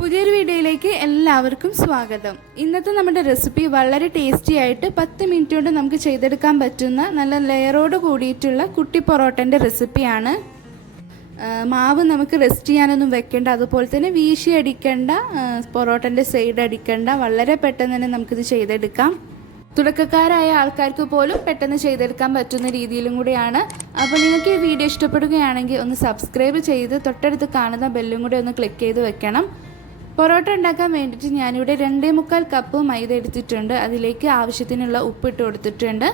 പുതിയൊരു വീഡിയോയിലേക്ക് എല്ലാവർക്കും സ്വാഗതം. ഇന്നത്തെ നമ്മുടെ റെസിപ്പി വളരെ ടേസ്റ്റി ആയിട്ട് 10 മിനിറ്റ് കൊണ്ട് നമുക്ക് ചെയ്തെടുക്കാൻ പറ്റുന്ന നല്ല ലെയറോട് കൂടിയിട്ടുള്ള കുട്ടി പൊറോട്ടൻ്റെ റെസിപ്പിയാണ്. മാവ് നമുക്ക് റെസ്റ്റ് ചെയ്യാനൊന്നും വെക്കേണ്ട, അതുപോലെ തന്നെ വീശി അടിക്കേണ്ട, പൊറോട്ടൻ്റെ സൈഡ് അടിക്കേണ്ട. വളരെ പെട്ടെന്ന് തന്നെ നമുക്കിത് ചെയ്തെടുക്കാം. തുടക്കക്കാരായ ആൾക്കാർക്ക് പോലും പെട്ടെന്ന് ചെയ്തെടുക്കാൻ പറ്റുന്ന രീതിയിലും കൂടിയാണ്. അപ്പോൾ നിങ്ങൾക്ക് ഈ വീഡിയോ ഇഷ്ടപ്പെടുകയാണെങ്കിൽ ഒന്ന് സബ്സ്ക്രൈബ് ചെയ്ത് തൊട്ടടുത്ത് കാണുന്ന ബെല്ലും കൂടി ഒന്ന് ക്ലിക്ക് ചെയ്ത് വെക്കണം. പൊറോട്ട ഉണ്ടാക്കാൻ വേണ്ടിയിട്ട് ഞാനിവിടെ 2.25 കപ്പ് മൈദ എടുത്തിട്ടുണ്ട്. അതിലേക്ക് ആവശ്യത്തിനുള്ള ഉപ്പ് ഇട്ട് കൊടുത്തിട്ടുണ്ട്.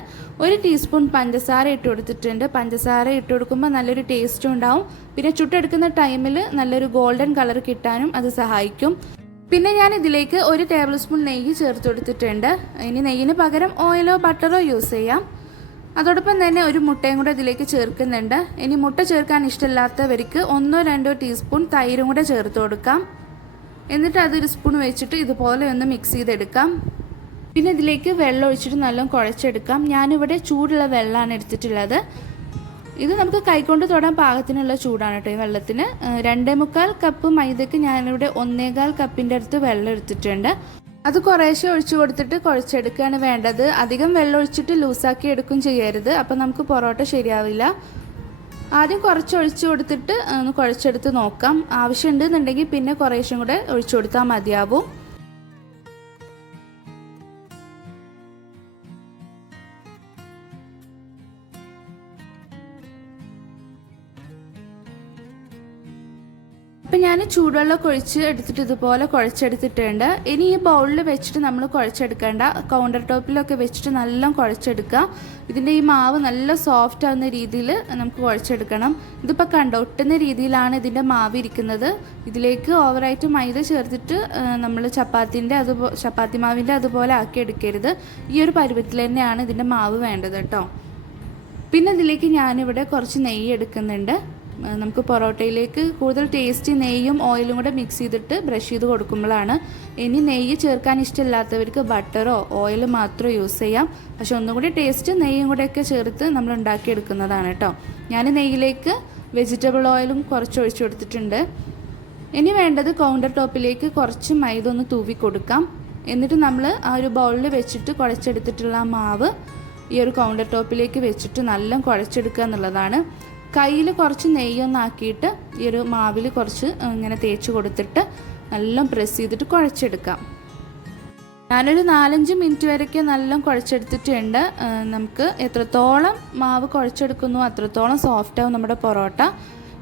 1 ടീസ്പൂൺ പഞ്ചസാര ഇട്ട് കൊടുത്തിട്ടുണ്ട്. പഞ്ചസാര ഇട്ട് കൊടുക്കുമ്പോൾ നല്ലൊരു ടേസ്റ്റും ഉണ്ടാവും. പിന്നെ ചുട്ടെടുക്കുന്ന ടൈമിൽ നല്ലൊരു ഗോൾഡൻ കളർ കിട്ടാനും അത് സഹായിക്കും. പിന്നെ ഞാൻ ഇതിലേക്ക് 1 ടേബിൾ സ്പൂൺ നെയ്യ് ചേർത്ത് കൊടുത്തിട്ടുണ്ട്. ഇനി നെയ്യിന് പകരം ഓയിലോ ബട്ടറോ യൂസ് ചെയ്യാം. അതോടൊപ്പം തന്നെ ഒരു മുട്ടയും കൂടെ ഇതിലേക്ക് ചേർക്കുന്നുണ്ട്. ഇനി മുട്ട ചേർക്കാൻ ഇഷ്ടമില്ലാത്തവർക്ക് 1-2 ടീസ്പൂൺ തൈരും കൂടെ ചേർത്ത് കൊടുക്കാം. എന്നിട്ട് അതൊരു സ്പൂൺ വെച്ചിട്ട് ഇതുപോലെ ഒന്ന് മിക്സ് ചെയ്തെടുക്കാം. പിന്നെ ഇതിലേക്ക് വെള്ളം ഒഴിച്ചിട്ട് നല്ലോണം കുഴച്ചെടുക്കാം. ഞാനിവിടെ ചൂടുള്ള വെള്ളമാണ് എടുത്തിട്ടുള്ളത്. ഇത് നമുക്ക് കൈകൊണ്ട് തൊടാൻ പാകത്തിനുള്ള ചൂടാണ് കേട്ടോ ഈ വെള്ളത്തിന്. 2.25 കപ്പ് മൈദയ്ക്ക് ഞാനിവിടെ 1.25 കപ്പിൻ്റെ അടുത്ത് വെള്ളം എടുത്തിട്ടുണ്ട്. അത് കുറേശ്ശെ ഒഴിച്ചു കൊടുത്തിട്ട് കുഴച്ചെടുക്കുകയാണ് വേണ്ടത്. അധികം വെള്ളം ഒഴിച്ചിട്ട് ലൂസാക്കി എടുക്കും ചെയ്യരുത്, അപ്പോൾ നമുക്ക് പൊറോട്ട ശരിയാവില്ല. ആദ്യം കുറച്ച് ഒഴിച്ചു കൊടുത്തിട്ട് ഒന്ന് കുഴച്ചെടുത്ത് നോക്കാം. ആവശ്യമുണ്ടെന്നുണ്ടെങ്കിൽ പിന്നെ കുറേശ്ശും കൂടെ ഒഴിച്ചു കൊടുത്താൽ മതിയാവും. അപ്പം ഞാൻ ചൂടുവെള്ളമൊക്കെ ഒഴിച്ച് എടുത്തിട്ട് ഇതുപോലെ കുഴച്ചെടുത്തിട്ടുണ്ട്. ഇനി ഈ ബൗളിൽ വെച്ചിട്ട് നമ്മൾ കുഴച്ചെടുക്കേണ്ട, കൗണ്ടർ ടോപ്പിലൊക്കെ വെച്ചിട്ട് നല്ല കുഴച്ചെടുക്കുക. ഇതിൻ്റെ ഈ മാവ് നല്ല സോഫ്റ്റ് ആവുന്ന രീതിയിൽ നമുക്ക് കുഴച്ചെടുക്കണം. ഇതിപ്പോൾ കണ്ടോ, ഒട്ടുന്ന രീതിയിലാണ് ഇതിൻ്റെ മാവ് ഇരിക്കുന്നത്. ഇതിലേക്ക് ഓവറായിട്ട് മൈദ ചേർത്തിട്ട് നമ്മൾ ചപ്പാത്തി മാവിൻ്റെ അതുപോലെ ആക്കി എടുക്കരുത്. ഈ ഒരു പരുവത്തിൽ തന്നെയാണ് ഇതിൻ്റെ മാവ് വേണ്ടത് കേട്ടോ. പിന്നെ ഇതിലേക്ക് ഞാനിവിടെ കുറച്ച് നെയ്യ് എടുക്കുന്നുണ്ട്. നമുക്ക് പൊറോട്ടയിലേക്ക് കൂടുതൽ ടേസ്റ്റ് നെയ്യും ഓയിലും കൂടെ മിക്സ് ചെയ്തിട്ട് ബ്രഷ് ചെയ്ത് കൊടുക്കുമ്പോഴാണ്. ഇനി നെയ്യ് ചേർക്കാൻ ഇഷ്ടമില്ലാത്തവർക്ക് ബട്ടറോ ഓയിൽ മാത്രമോ യൂസ് ചെയ്യാം. പക്ഷെ ഒന്നും കൂടി ടേസ്റ്റ് നെയ്യും കൂടെയൊക്കെ ചേർത്ത് നമ്മൾ ഉണ്ടാക്കിയെടുക്കുന്നതാണ് കേട്ടോ. ഞാൻ നെയ്യിലേക്ക് വെജിറ്റബിൾ ഓയിലും കുറച്ച് ഒഴിച്ചു കൊടുത്തിട്ടുണ്ട്. ഇനി വേണ്ടത് കൗണ്ടർ ടോപ്പിലേക്ക് കുറച്ച് മൈദ ഒന്ന് തൂവി കൊടുക്കാം. എന്നിട്ട് നമ്മൾ ആ ഒരു ബൗളിൽ വെച്ചിട്ട് കുഴച്ചെടുത്തിട്ടുള്ള ആ മാവ് ഈ ഒരു കൗണ്ടർ ടോപ്പിലേക്ക് വെച്ചിട്ട് നല്ല കുഴച്ചെടുക്കുക എന്നുള്ളതാണ്. കയ്യിൽ കുറച്ച് നെയ്യൊന്നാക്കിയിട്ട് ഈ ഒരു മാവിൽ കുറച്ച് ഇങ്ങനെ തേച്ച് കൊടുത്തിട്ട് നല്ല പ്രസ് ചെയ്തിട്ട് കുഴച്ചെടുക്കാം. ഞാനൊരു 4-5 മിനിറ്റ് വരെയൊക്കെ നല്ല കുഴച്ചെടുത്തിട്ടുണ്ട്. നമുക്ക് എത്രത്തോളം മാവ് കുഴച്ചെടുക്കുന്നു അത്രത്തോളം സോഫ്റ്റാവും നമ്മുടെ പൊറോട്ട.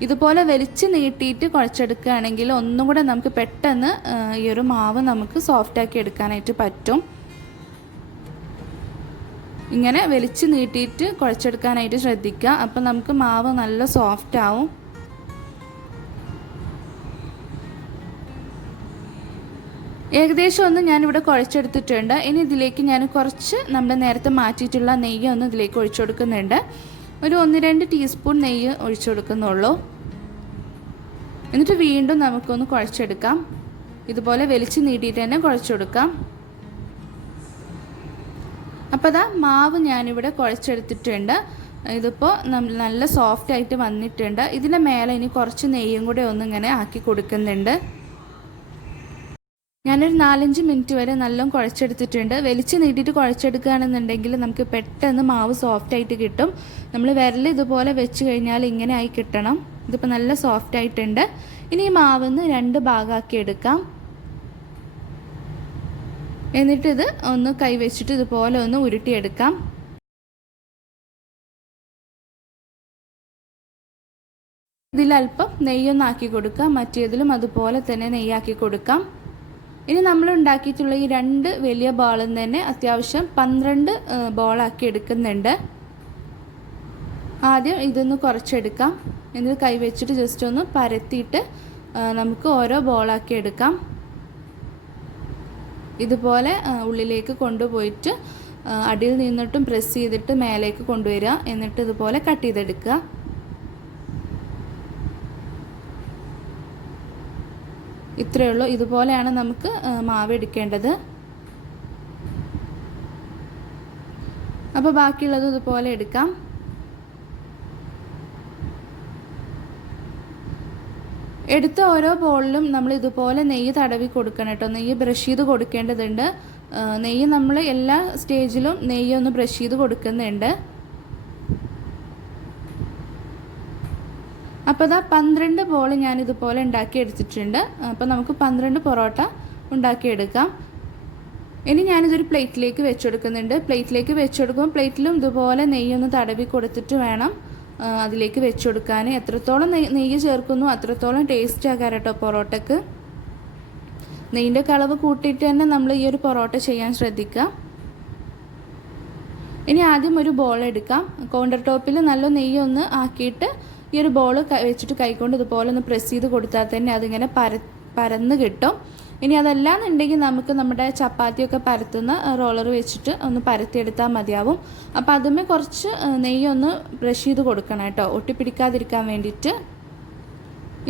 ഇതുപോലെ വലിച്ച് നീട്ടിയിട്ട് കുഴച്ചെടുക്കുകയാണെങ്കിൽ ഒന്നും കൂടെ നമുക്ക് പെട്ടെന്ന് ഈ ഒരു മാവ് നമുക്ക് സോഫ്റ്റാക്കി എടുക്കാനായിട്ട് പറ്റും. ഇങ്ങനെ വലിച്ച് നീട്ടിയിട്ട് കുഴച്ചെടുക്കാനായിട്ട് ശ്രദ്ധിക്കുക. അപ്പം നമുക്ക് മാവ് നല്ല സോഫ്റ്റ് ആവും. ഏകദേശം ഒന്ന് ഞാനിവിടെ കുഴച്ചെടുത്തിട്ടുണ്ട്. ഇനി ഇതിലേക്ക് ഞാൻ കുറച്ച് നമ്മൾ നേരത്തെ മാറ്റിയിട്ടുള്ള നെയ്യ് ഒന്ന് ഇതിലേക്ക് ഒഴിച്ചു കൊടുക്കുന്നുണ്ട്. ഒരു 1-2 ടീസ്പൂൺ നെയ്യ് ഒഴിച്ചു കൊടുക്കുന്നുള്ളൂ. എന്നിട്ട് വീണ്ടും നമുക്കൊന്ന് കുഴച്ചെടുക്കാം. ഇതുപോലെ വലിച്ച് നീട്ടിയിട്ട് തന്നെ കുഴച്ചു കൊടുക്കാം. അപ്പോൾ അതാ മാവ് ഞാനിവിടെ കുഴച്ചെടുത്തിട്ടുണ്ട്. ഇതിപ്പോൾ നല്ല സോഫ്റ്റ് ആയിട്ട് വന്നിട്ടുണ്ട്. ഇതിൻ്റെ മേലെ ഇനി കുറച്ച് നെയ്യും കൂടെ ഒന്നിങ്ങനെ ആക്കി കൊടുക്കുന്നുണ്ട്. ഞാനൊരു 4-5 മിനിറ്റ് വരെ നല്ല കുഴച്ചെടുത്തിട്ടുണ്ട്. വലിച്ച് നീട്ടിയിട്ട് കുഴച്ചെടുക്കുകയാണെന്നുണ്ടെങ്കിൽ നമുക്ക് പെട്ടെന്ന് മാവ് സോഫ്റ്റ് ആയിട്ട് കിട്ടും. നമ്മൾ വിരൽ ഇതുപോലെ വെച്ച് കഴിഞ്ഞാൽ ഇങ്ങനെ ആയി കിട്ടണം. ഇതിപ്പോൾ നല്ല സോഫ്റ്റ് ആയിട്ടുണ്ട്. ഇനി ഈ മാവിന്ന് 2 ഭാഗമാക്കി എടുക്കാം. എന്നിട്ടിത് ഒന്ന് കൈ വെച്ചിട്ട് ഇതുപോലെ ഒന്ന് ഉരുട്ടിയെടുക്കാം. ഇതിലൽപ്പം നെയ്യൊന്നാക്കി കൊടുക്കാം. മറ്റേതിലും അതുപോലെ തന്നെ നെയ്യാക്കി കൊടുക്കാം. ഇനി നമ്മൾ ഉണ്ടാക്കിയിട്ടുള്ള ഈ 2 വലിയ ബോളിൽ നിന്ന് തന്നെ അത്യാവശ്യം 12 ബോളാക്കി എടുക്കുന്നുണ്ട്. ആദ്യം ഇതൊന്ന് കുറച്ചെടുക്കാം. എന്നിട്ട് കൈ വെച്ചിട്ട് ജസ്റ്റ് ഒന്ന് പരത്തിയിട്ട് നമുക്ക് ഓരോ ബോളാക്കി എടുക്കാം. ഇതുപോലെ ഉള്ളിലേക്ക് കൊണ്ടുപോയിട്ട് അടിയിൽ നിന്നിട്ടും പ്രസ് ചെയ്തിട്ട് മേലേക്ക് കൊണ്ടുവരിക. എന്നിട്ട് ഇതുപോലെ കട്ട് ചെയ്തെടുക്കുക. ഇത്രയേ ഉള്ളൂ. ഇതുപോലെയാണ് നമുക്ക് മാവ് എടുക്കേണ്ടത്. അപ്പോൾ ബാക്കിയുള്ളത് ഇതുപോലെ എടുക്കാം. എടുത്ത ഓരോ ബോളിലും നമ്മൾ ഇതുപോലെ നെയ്യ് തടവി കൊടുക്കണം കേട്ടോ. നെയ്യ് ബ്രഷ് ചെയ്ത് കൊടുക്കേണ്ടതുണ്ട്. നെയ്യ് നമ്മൾ എല്ലാ സ്റ്റേജിലും നെയ്യ് ഒന്ന് ബ്രഷ് ചെയ്ത് കൊടുക്കുന്നുണ്ട്. അപ്പോൾ ഇതാ 12 ബോൾ ഞാനിതുപോലെ ഉണ്ടാക്കി എടുത്തിട്ടുണ്ട്. അപ്പോൾ നമുക്ക് 12 പൊറോട്ട ഉണ്ടാക്കിയെടുക്കാം. ഇനി ഞാനിതൊരു പ്ലേറ്റിലേക്ക് വെച്ചെടുക്കുന്നുണ്ട്. പ്ലേറ്റിലേക്ക് വെച്ചെടുക്കുമ്പോൾ പ്ലേറ്റിലും ഇതുപോലെ നെയ്യൊന്ന് തടവി കൊടുത്തിട്ട് വേണം അതിലേക്ക് വെച്ചെടുക്കാൻ. എത്രത്തോളം നെയ്യ് ചേർക്കുന്നു അത്രത്തോളം ടേസ്റ്റ് ആകാം കേട്ടോ പൊറോട്ടയ്ക്ക്. നെയ്യിൻ്റെ അളവ് കൂട്ടിയിട്ട് തന്നെ നമ്മൾ ഈ ഒരു പൊറോട്ട ചെയ്യാൻ ശ്രദ്ധിക്കുക. ഇനി ആദ്യം ഒരു ബോൾ എടുക്കാം. കൗണ്ടർ ടോപ്പിൽ നല്ല നെയ്യൊന്ന് ആക്കിയിട്ട് ഈ ഒരു ബോൾ വെച്ചിട്ട് കൈകൊണ്ട് ഇതുപോലെ ഒന്ന് പ്രസ് ചെയ്ത് കൊടുത്താൽ തന്നെ അതിങ്ങനെ പരന്ന് കിട്ടും. ഇനി അതല്ലാന്നുണ്ടെങ്കിൽ നമുക്ക് നമ്മുടെ ചപ്പാത്തിയൊക്കെ പരത്തുന്ന റോളർ വെച്ചിട്ട് ഒന്ന് പരത്തിയെടുത്താൽ മതിയാവും. അപ്പോൾ അതുമേ കുറച്ച് നെയ്യൊന്ന് ബ്രഷ് ചെയ്ത് കൊടുക്കണം കേട്ടോ, ഒട്ടിപ്പിടിക്കാതിരിക്കാൻ വേണ്ടിയിട്ട്.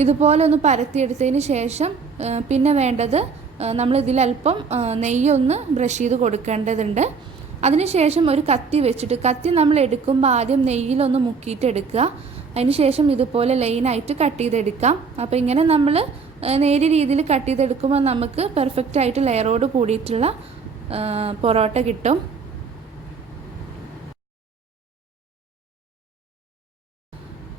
ഇതുപോലെ ഒന്ന് പരത്തിയെടുത്തതിന് ശേഷം പിന്നെ വേണ്ടത് നമ്മളിതിലല്പം നെയ്യൊന്ന് ബ്രഷ് ചെയ്ത് കൊടുക്കേണ്ടതുണ്ട്. അതിനുശേഷം ഒരു കത്തി വെച്ചിട്ട്, കത്തി നമ്മൾ എടുക്കുമ്പോൾ ആദ്യം നെയ്യിലൊന്ന് മുക്കിയിട്ട് എടുക്കുക. അതിനുശേഷം ഇതുപോലെ ലൈനായിട്ട് കട്ട് ചെയ്തെടുക്കാം. അപ്പോൾ ഇങ്ങനെ നമ്മൾ നേരിയ രീതിയിൽ കട്ട് ചെയ്തെടുക്കുമ്പോൾ നമുക്ക് പെർഫെക്റ്റ് ആയിട്ട് ലെയറോട് കൂടിയിട്ടുള്ള പൊറോട്ട കിട്ടും.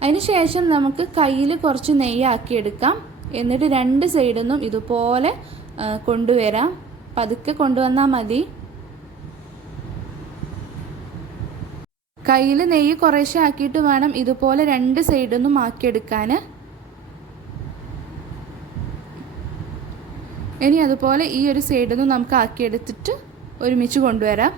അതിനുശേഷം നമുക്ക് കയ്യിൽ കുറച്ച് നെയ്യാക്കിയെടുക്കാം. എന്നിട്ട് രണ്ട് സൈഡിൽ നിന്നും ഇതുപോലെ കൊണ്ടുവരാം. പതുക്കെ കൊണ്ടുവന്നാൽ മതി. കയ്യിൽ നെയ്യ് കുറേശ്ശെ ആക്കിയിട്ട് വേണം ഇതുപോലെ രണ്ട് സൈഡിൽ നിന്നും ആക്കിയെടുക്കാൻ. ഇനി അതുപോലെ ഈ ഒരു സൈഡിൽ നിന്നും നമുക്ക് ആക്കിയെടുത്തിട്ട് ഒരുമിച്ച് കൊണ്ടുവരാം.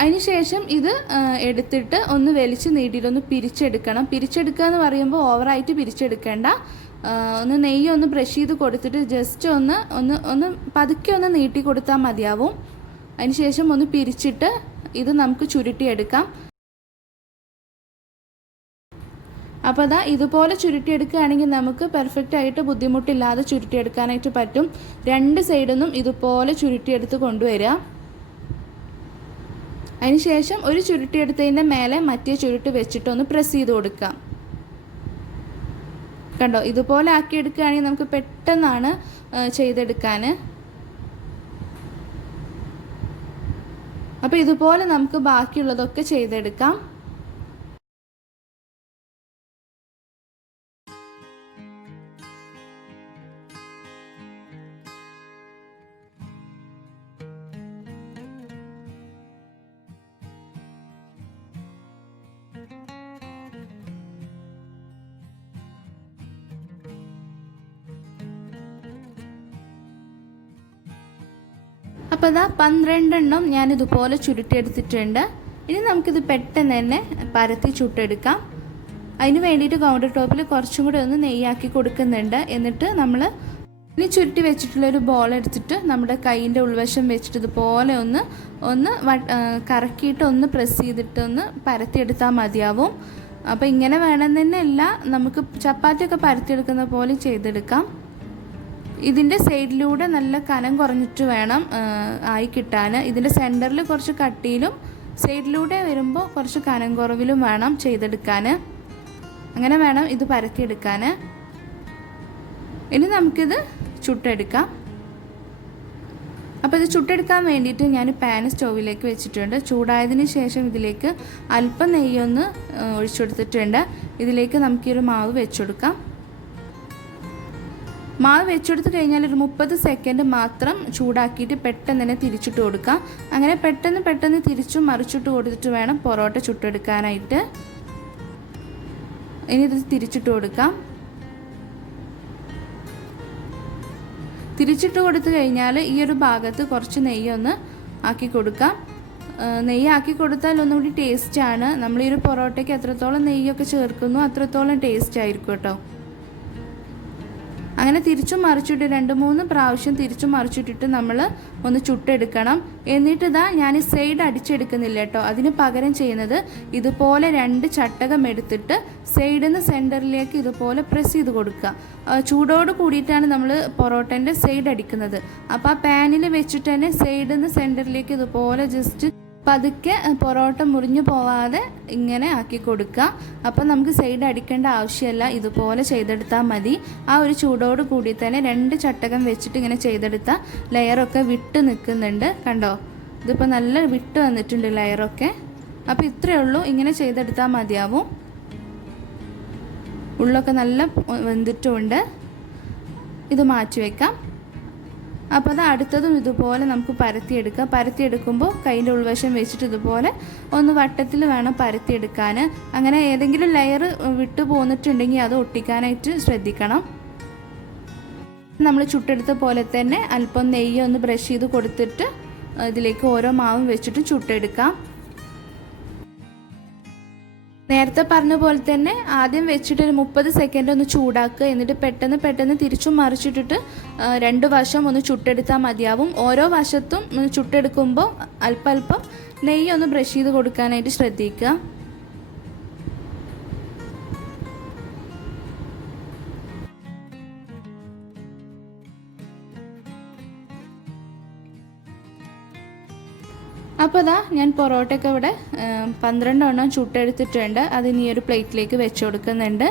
അതിനുശേഷം ഇത് എടുത്തിട്ട് ഒന്ന് വലിച്ച് നീട്ടിയിട്ടൊന്ന് പിരിച്ചെടുക്കണം. പിരിച്ചെടുക്കുക എന്ന് പറയുമ്പോൾ ഓവറായിട്ട് പിരിച്ചെടുക്കേണ്ട. ഒന്ന് നെയ്യ് ഒന്ന് ബ്രഷ് ചെയ്ത് കൊടുത്തിട്ട് ജസ്റ്റ് ഒന്ന് പതുക്കെ ഒന്ന് നീട്ടി കൊടുത്താൽ മതിയാവും. അതിനുശേഷം ഒന്ന് പിരിച്ചിട്ട് ഇത് നമുക്ക് ചുരുട്ടിയെടുക്കാം. അപ്പോൾ അതാ ഇതുപോലെ ചുരുട്ടിയെടുക്കുകയാണെങ്കിൽ നമുക്ക് പെർഫെക്റ്റ് ആയിട്ട് ബുദ്ധിമുട്ടില്ലാതെ ചുരുട്ടിയെടുക്കാനായിട്ട് പറ്റും. രണ്ട് സൈഡിൽ നിന്നും ഇതുപോലെ ചുരുട്ടിയെടുത്ത് കൊണ്ടുവരിക. അതിനുശേഷം ഒരു ചുരുട്ടിയെടുത്തതിൻ്റെ മേലെ മറ്റേ ചുരുട്ട് വെച്ചിട്ടൊന്ന് പ്രസ് ചെയ്ത് കൊടുക്കാം. കണ്ടോ, ഇതുപോലെ ആക്കിയെടുക്കുകയാണെങ്കിൽ നമുക്ക് പെട്ടെന്നാണ് ചെയ്തെടുക്കാൻ. അപ്പോൾ ഇതുപോലെ നമുക്ക് ബാക്കിയുള്ളതൊക്കെ ചെയ്തെടുക്കാം. അപ്പോൾ ഇതാ 12 എണ്ണം ഞാനിതുപോലെ ചുരുട്ടിയെടുത്തിട്ടുണ്ട്. ഇനി നമുക്കിത് പെട്ടെന്ന് തന്നെ പരത്തി ചുട്ടെടുക്കാം. അതിന് വേണ്ടിയിട്ട് കൗണ്ടർ ടോപ്പിൽ കുറച്ചും കൂടി ഒന്ന് നെയ്യാക്കി കൊടുക്കുന്നുണ്ട്. എന്നിട്ട് നമ്മൾ ഇനി ചുരുട്ടി വെച്ചിട്ടുള്ളൊരു ബോൾ എടുത്തിട്ട് നമ്മുടെ കൈയിൻ്റെ ഉൾവശം വെച്ചിട്ട് ഇതുപോലെ ഒന്ന് കറക്കിയിട്ട് ഒന്ന് പ്രസ് ചെയ്തിട്ട് ഒന്ന് പരത്തിയെടുത്താൽ മതിയാവും. അപ്പോൾ ഇങ്ങനെ വേണമെന്ന് തന്നെ അല്ല, നമുക്ക് ചപ്പാത്തിയൊക്കെ പരത്തിയെടുക്കുന്ന പോലെ ചെയ്തെടുക്കാം. ഇതിൻ്റെ സൈഡിലൂടെ നല്ല കനം കുറഞ്ഞിട്ട് വേണം ആയി കിട്ടാൻ. ഇതിൻ്റെ സെൻറ്ററിൽ കുറച്ച് കട്ടിയിലും സൈഡിലൂടെ വരുമ്പോൾ കുറച്ച് കനം കുറവിലും വേണം ചെയ്തെടുക്കാൻ. അങ്ങനെ വേണം ഇത് പരത്തിയെടുക്കാൻ. ഇനി നമുക്കിത് ചുട്ടെടുക്കാം. അപ്പോൾ ഇത് ചുട്ടെടുക്കാൻ വേണ്ടിയിട്ട് ഞാൻ പാൻ സ്റ്റൗവിലേക്ക് വെച്ചിട്ടുണ്ട്. ചൂടായതിന് ശേഷം ഇതിലേക്ക് അല്പം നെയ്യൊന്ന് ഒഴിച്ചെടുത്തിട്ടുണ്ട്. ഇതിലേക്ക് നമുക്കൊരു മാവ് വെച്ചെടുക്കാം. മാവ് വെച്ചെടുത്ത് കഴിഞ്ഞാൽ ഒരു 30 സെക്കൻഡ് മാത്രം ചൂടാക്കിയിട്ട് പെട്ടെന്ന് തന്നെ തിരിച്ചിട്ട് കൊടുക്കാം. അങ്ങനെ പെട്ടെന്ന് തിരിച്ചും മറിച്ചിട്ട് കൊടുത്തിട്ട് വേണം പൊറോട്ട ചുട്ടെടുക്കാനായിട്ട്. ഇനി ഇത് തിരിച്ചിട്ട് കൊടുക്കാം. തിരിച്ചിട്ട് കൊടുത്തു കഴിഞ്ഞാൽ ഈ ഒരു ഭാഗത്ത് കുറച്ച് നെയ്യൊന്ന് ആക്കി കൊടുക്കാം. നെയ്യ് ആക്കി കൊടുത്താൽ ഒന്നുകൂടി ടേസ്റ്റാണ്. നമ്മൾ ഈ ഒരു പൊറോട്ടയ്ക്ക് എത്രത്തോളം നെയ്യൊക്കെ ചേർക്കുന്നു അത്രത്തോളം ടേസ്റ്റ് ആയിരിക്കും കേട്ടോ. അങ്ങനെ തിരിച്ചും മറിച്ചിട്ട് 2-3 പ്രാവശ്യം തിരിച്ചും മറിച്ചിട്ടിട്ട് നമ്മൾ ഒന്ന് ചുട്ടെടുക്കണം. എന്നിട്ട് ഇതാ ഞാൻ ഈ സൈഡ് അടിച്ചെടുക്കുന്നില്ല കേട്ടോ. അതിന് പകരം ചെയ്യുന്നത് ഇതുപോലെ 2 ചട്ടകം എടുത്തിട്ട് സൈഡിൽ നിന്ന് സെൻറ്ററിലേക്ക് ഇതുപോലെ പ്രസ് ചെയ്ത് കൊടുക്കുക. ചൂടോട് കൂടിയിട്ടാണ് നമ്മൾ പൊറോട്ടൻ്റെ സൈഡ് അടിക്കുന്നത്. അപ്പോൾ ആ പാനിൽ വെച്ചിട്ട് തന്നെ സൈഡിൽ നിന്ന് സെൻറ്ററിലേക്ക് ഇതുപോലെ ജസ്റ്റ് പതുക്കെ പൊറോട്ട മുറിഞ്ഞു പോവാതെ ഇങ്ങനെ ആക്കി കൊടുക്കുക. അപ്പോൾ നമുക്ക് സൈഡ് അടിക്കേണ്ട ആവശ്യമില്ല, ഇതുപോലെ ചെയ്തെടുത്താൽ മതി. ആ ഒരു ചൂടോട് കൂടി തന്നെ 2 ചട്ടകം വെച്ചിട്ട് ഇങ്ങനെ ചെയ്തെടുത്താൽ ലെയറൊക്കെ വിട്ട് നിൽക്കുന്നുണ്ട്. കണ്ടോ, ഇതിപ്പോൾ നല്ല വിട്ട് വന്നിട്ടുണ്ട് ലെയറൊക്കെ. അപ്പോൾ ഇത്രയേ ഉള്ളൂ, ഇങ്ങനെ ചെയ്തെടുത്താൽ മതിയാവും. ഉള്ളൊക്കെ നല്ല വെന്തിട്ടുമുണ്ട്. ഇത് മാറ്റി വയ്ക്കാം. അപ്പോൾ അത് അടുത്തതും ഇതുപോലെ നമുക്ക് പരത്തിയെടുക്കാം. പരത്തിയെടുക്കുമ്പോൾ കയ്യിൻ്റെ ഉൾവശം വെച്ചിട്ട് ഇതുപോലെ ഒന്ന് വട്ടത്തിൽ വേണം പരത്തിയെടുക്കാൻ. അങ്ങനെ ഏതെങ്കിലും ലെയർ വിട്ടു പോന്നിട്ടുണ്ടെങ്കിൽ അത് ഒട്ടിക്കാനായിട്ട് ശ്രദ്ധിക്കണം. നമ്മൾ ചുട്ടെടുത്ത പോലെ തന്നെ അല്പം നെയ്യ് ഒന്ന് ബ്രഷ് ചെയ്ത് കൊടുത്തിട്ട് ഇതിലേക്ക് ഓരോ മാവും വെച്ചിട്ട് ചുട്ടെടുക്കാം. നേരത്തെ പറഞ്ഞ പോലെ തന്നെ ആദ്യം വെച്ചിട്ട് ഒരു 30 സെക്കൻഡ് ഒന്ന് ചൂടാക്കുക. എന്നിട്ട് പെട്ടെന്ന് തിരിച്ചും മറിച്ചിട്ടിട്ട് 2 വശം ഒന്ന് ചുട്ടെടുത്താൽ മതിയാവും. ഓരോ വശത്തും ചുട്ടെടുക്കുമ്പോൾ അല്പം നെയ്യ് ഒന്ന് ബ്രഷ് ചെയ്ത് കൊടുക്കാനായിട്ട് ശ്രദ്ധിക്കുക. അപ്പോൾ അതാ ഞാൻ പൊറോട്ടയൊക്കെ ഇവിടെ 12 എണ്ണം ചുട്ടെടുത്തിട്ടുണ്ട്. അതിന് ഈ ഒരു പ്ലേറ്റിലേക്ക് വെച്ച് കൊടുക്കുന്നുണ്ട്.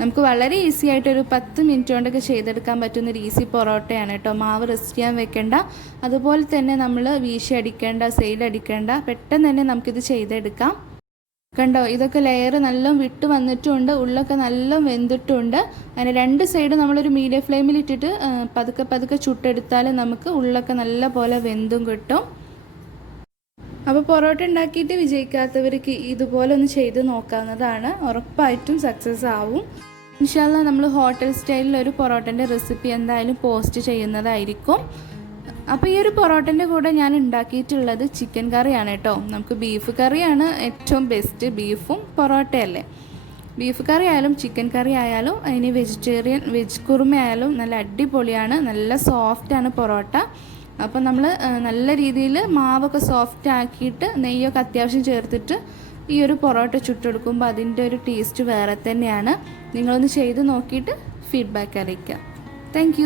നമുക്ക് വളരെ ഈസി ആയിട്ടൊരു 10 മിനിറ്റ് കൊണ്ടൊക്കെ ചെയ്തെടുക്കാൻ പറ്റുന്നൊരു ഈസി പൊറോട്ടയാണ് കേട്ടോ. മാവ് റെസ്റ്റ് ചെയ്യാൻ വെക്കേണ്ട, അതുപോലെ തന്നെ നമ്മൾ വീശി അടിക്കേണ്ട, സൈഡ് അടിക്കേണ്ട, പെട്ടെന്ന് തന്നെ നമുക്കിത് ചെയ്തെടുക്കാം. കണ്ടോ, ഇതൊക്കെ ലെയർ നല്ല വിട്ട് വന്നിട്ടുമുണ്ട്, ഉള്ളൊക്കെ നല്ല വെന്തിട്ടുമുണ്ട്. അങ്ങനെ 2 സൈഡ് നമ്മളൊരു മീഡിയം ഫ്ലെയിമിൽ ഇട്ടിട്ട് പതുക്കെ ചുട്ടെടുത്താൽ നമുക്ക് ഉള്ളൊക്കെ നല്ല പോലെ വെന്തും കിട്ടും. അപ്പോൾ പൊറോട്ട ഉണ്ടാക്കിയിട്ട് വിജയിക്കാത്തവർക്ക് ഇതുപോലെ ഒന്ന് ചെയ്ത് നോക്കാവുന്നതാണ്. ഉറപ്പായിട്ടും സക്സസ് ആവും. ഇൻഷാ അല്ലാഹ് നമ്മൾ ഹോട്ടൽ സ്റ്റൈലിൽ ഒരു പൊറോട്ടൻ്റെ റെസിപ്പി എന്തായാലും പോസ്റ്റ് ചെയ്യുന്നതായിരിക്കും. അപ്പോൾ ഈ ഒരു പൊറോട്ടൻ്റെ കൂടെ ഞാൻ ഉണ്ടാക്കിയിട്ടുള്ളത് ചിക്കൻ കറിയാണ് കേട്ടോ. നമുക്ക് ബീഫ് കറിയാണ് ഏറ്റവും ബെസ്റ്റ്. ബീഫും പൊറോട്ടയല്ലേ. ബീഫ് കറി ആയാലും ചിക്കൻ കറി ആയാലും അതിന് വെജ് കുറുമ ആയാലും നല്ല അടിപൊളിയാണ്. നല്ല സോഫ്റ്റാണ് പൊറോട്ട. അപ്പോൾ നമ്മൾ നല്ല രീതിയിൽ മാവൊക്കെ സോഫ്റ്റ് ആക്കിയിട്ട് നെയ്യൊക്കെ അത്യാവശ്യം ചേർത്തിട്ട് ഈ ഒരു പൊറോട്ട ചുട്ടെടുക്കുമ്പോൾ അതിൻ്റെ ഒരു ടേസ്റ്റ് വേറെ തന്നെയാണ്. നിങ്ങളൊന്ന് ചെയ്ത് നോക്കിയിട്ട് ഫീഡ്ബാക്ക് അറിയിക്കുക. താങ്ക്